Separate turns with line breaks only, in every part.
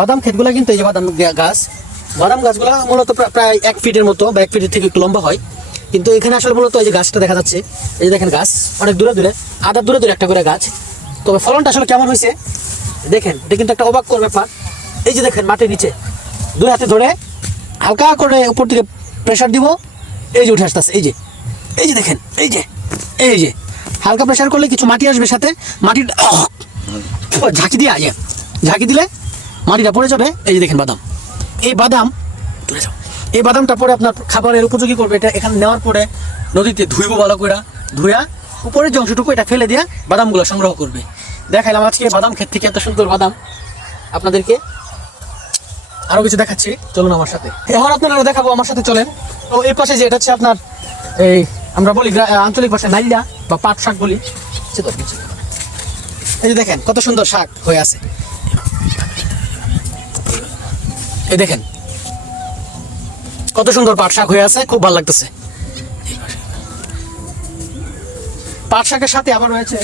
বাদাম ক্ষেতগুলো কিন্তু এই যে বাদাম গাছ বাদাম গাছগুলো মূলত প্রা- প্রায় এক ফিটের মতো বা এক ফিটের থেকে একটু লম্বা হয়। কিন্তু এখানে আসলে মূলত এই যে গাছটা দেখা যাচ্ছে এই যে দেখেন গাছ অনেক দূরে দূরে আধা দূরে দূরে একটা করে গাছ। তবে ফলনটা আসলে কেমন হয়েছে? দেখেন এটা কিন্তু একটা অবাক কর ব্যাপার। এই যে দেখেন মাটির নিচে দুই হাতে ধরে হালকা করে উপর থেকে প্রেশার দিব এই যে উঠে আসতেছে এই যে। এই যে দেখেন এই যে এই যে। হালকা প্রেশার করলে কিছু মাটি আসবে সাথে মাটিটা ও, ঝাঁকি দিয়ে আগে ঝাঁকি দিলে মাটিটা পড়ে যাবে। এই যে দেখেন বাদাম। এই বাদাম, তুলে যাও। এই বাদামটা পরে আপনার খাবারের উপযোগী করবে। এটা এখানে নেওয়ার পরে নদীতে ধুইবো ভালো করে ধুয়া উপরের যে অংশটুকু, এটা ফেলে দিয়া বাদামগুলো সংগ্রহ করবে। দেখাইলাম আজকে বাদাম ক্ষেত থেকে এত সুন্দর বাদাম। আপনাদেরকে আরও কিছু দেখাচ্ছি। চলুন আমার সাথে। এখন আপনারা দেখাবো, আমার সাথে চলেন। তো এই পাশে যে এটা হচ্ছে আপনার, এই আমরা বলি আঞ্চলিক ভাষায় নাইলা বা পাট শাক বলি। এই যে দেখেন, কত সুন্দর শাক হয়ে আছে। এই দেখেন কত সুন্দর পাট শাক হয়ে আছে, খুব ভালো লাগতেছে পাট শাকের সাথে আবার রয়েছে,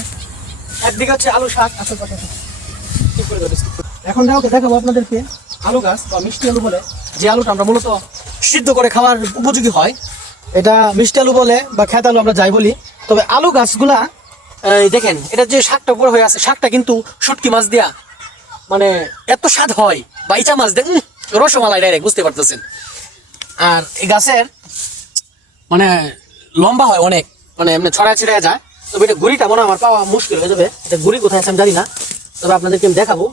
একদিকে হচ্ছে আলু শাক আসল পাশে আছে। ঠিক করে ধরেছি। এখন দেখো দেখাবো আপনাদেরকে আলু গাছ বা মিষ্টি আলু বলে যে আলুটা আমরা মূলত সিদ্ধ করে খাওয়ার উপযোগী হয়, এটা মিষ্টি আলু বলে বা খেত আলু আমরা যাই বলি তবে আলু গাছগুলা দেখেন, এটা যে শাকটা উপরে হয়ে আছে, শাকটা কিন্তু শুটকি মাছ দিয়া মানে এত স্বাদ হয় বা ইচা মাছ দেখ রসমালাই ডাইরেক্ট বুঝতে পারতেছেন। আর এই গাছের মানে লম্বা হয় অনেক মানে এমনি ছড়ায় ছিড়ে যায় তবে এটা গুড়িটা মনে আমার পাওয়া মুশকিল হয়ে যাবে। এটা গুড়ি কোথায় আছে আমি জানি না তবে আপনাদেরকে আমি দেখাবো।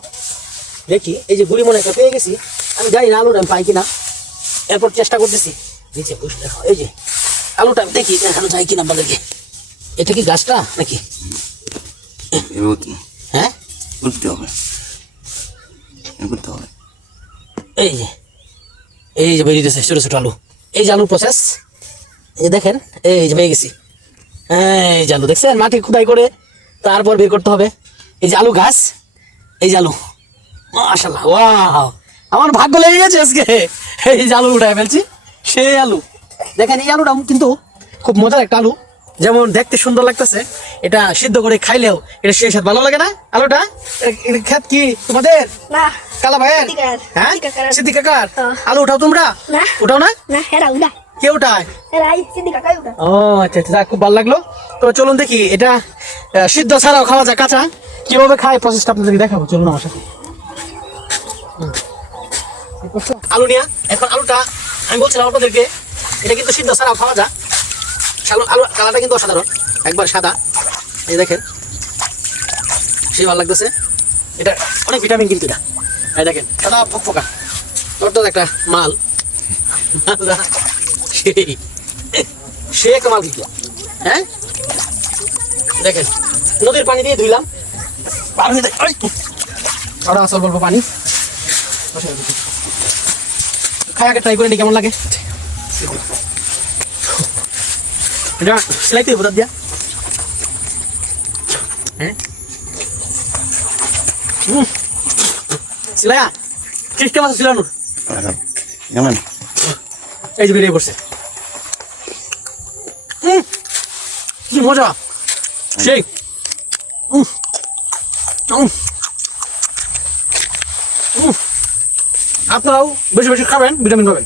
দেখি এই যে গুড়ি মনে একটা পেয়ে গেছি। আমি জানি না আলুটা আমি পাই কিনা। এরপর চেষ্টা করতেছি। নিচে বসে দেখো এই যে আলুটা আমি দেখি দেখানো যায় কিনা আপনাদেরকে। এটা কি গাছটা নাকি? হ্যাঁ?
করতে হবে। করতে হবে।
এই যে এই যে বেরিয়েছে ছোট ছোট আলু। এই যে আলুর প্রসেস এই দেখেন, এই যে পেয়ে গেছি। এই যে আলু, দেখছেন? মাটি খুদাই করে তারপর বের করতে হবে। এই যে আলু গাছ, এই যে আলু। মাশাল্লাহ ওয়াও। আমার ভাগ্য লেগে গেছে আজকে। এই যে আলু উঠায় ফেলছি, সেই আলু। দেখেন, এই আলুটা কিন্তু খুব মজার একটা আলু। যেমন দেখতে সুন্দর লাগতেছে এটা সিদ্ধ করে খাইলেও এটা সেই সাথে ভালো লাগে না? আলুটা? খেত কি তোমাদের?
না।
কালা ভাইয়ের? হ্যাঁ। সিদ্দিক কাকার?
হ্যাঁ।
আলু উঠাও তোমরা?
না।
উঠাও না? কে
সিদ্ধি
ও আচ্ছা আচ্ছা খুব ভালো লাগল। তো চলুন দেখি এটা সিদ্ধ ছাড়াও খাওয়া যায় কাঁচা। কীভাবে খায় প্রসেসটা আপনাদেরকে দেখাবো চলুন আমার সাথে। আলু নিয়া এখন আলুটা আমি বলছিলাম আপনাদেরকে এটা কিন্তু সিদ্ধ ছাড়াও খাওয়া যায়। আলু আলু কালারটা কিন্তু অসাধারণ একবার সাদা। এই দেখেন, সেই ভালো লাগতেছে। এটা অনেক ভিটামিন কিন্তু এটা। এই দেখেন, সাদা ফকফকা। তোর তো একটা মাল। সে কামাল কিন্তু। হ্যাঁ? দেখেন, নদীর পানি দিয়ে ধুইলাম। পানি আসল পানি। আগে ট্রাই করে নি, কেমন লাগে? এটা সেলাইতে হবে দিয়া। হ্যাঁ খ্রিস্টে মাছ সিলানুর?
কেমন
এই যে বেরিয়ে পড়ছে। কি মজা। সেই। উম, উম, উম। আপনারাও বেশি বেশি খাবেন ভিটামিন পাবেন।